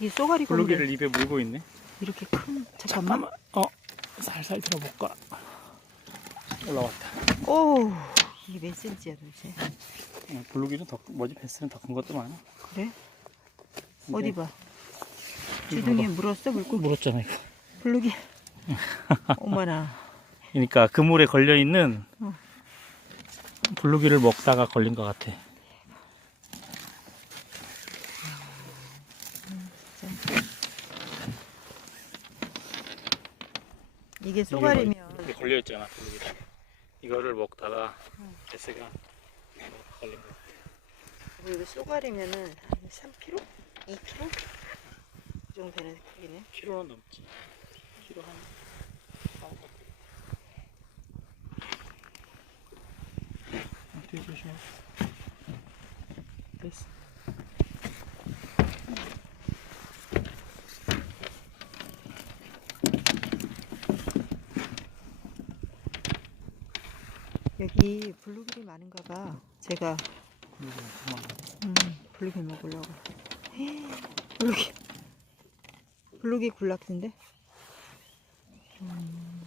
이 쏘가리 블루기를 입에 물고 있네. 이렇게 큰 잠깐만. 어, 살살 들어볼까? 올라왔다. 오 이게 몇 센치야 도대체? 어, 블루기는 더 뭐지 베스는 더 큰 것도 많아. 그래? 어디 봐. 주둥이에. 물었어 물고 물었잖아 이거. 블루기. 어머나. 그러니까 그물에 걸려 있는 어. 블루기를 먹다가 걸린 것 같아. 이게 쏘가리면 이게 걸려 있잖아 블루기. 이거를 먹다가 베스가 걸린 거. 그리고 이거 쏘가리면은 한 3kg? 2kg? 그 정도 되는 크기네. 키로는 넘지. 키로 한. 뒤에 조심해. 됐어. 여기 블루길이 많은가 봐. 제가. 음, 블루길 먹으려고. 블루길. 블루길 굴락인데? 음,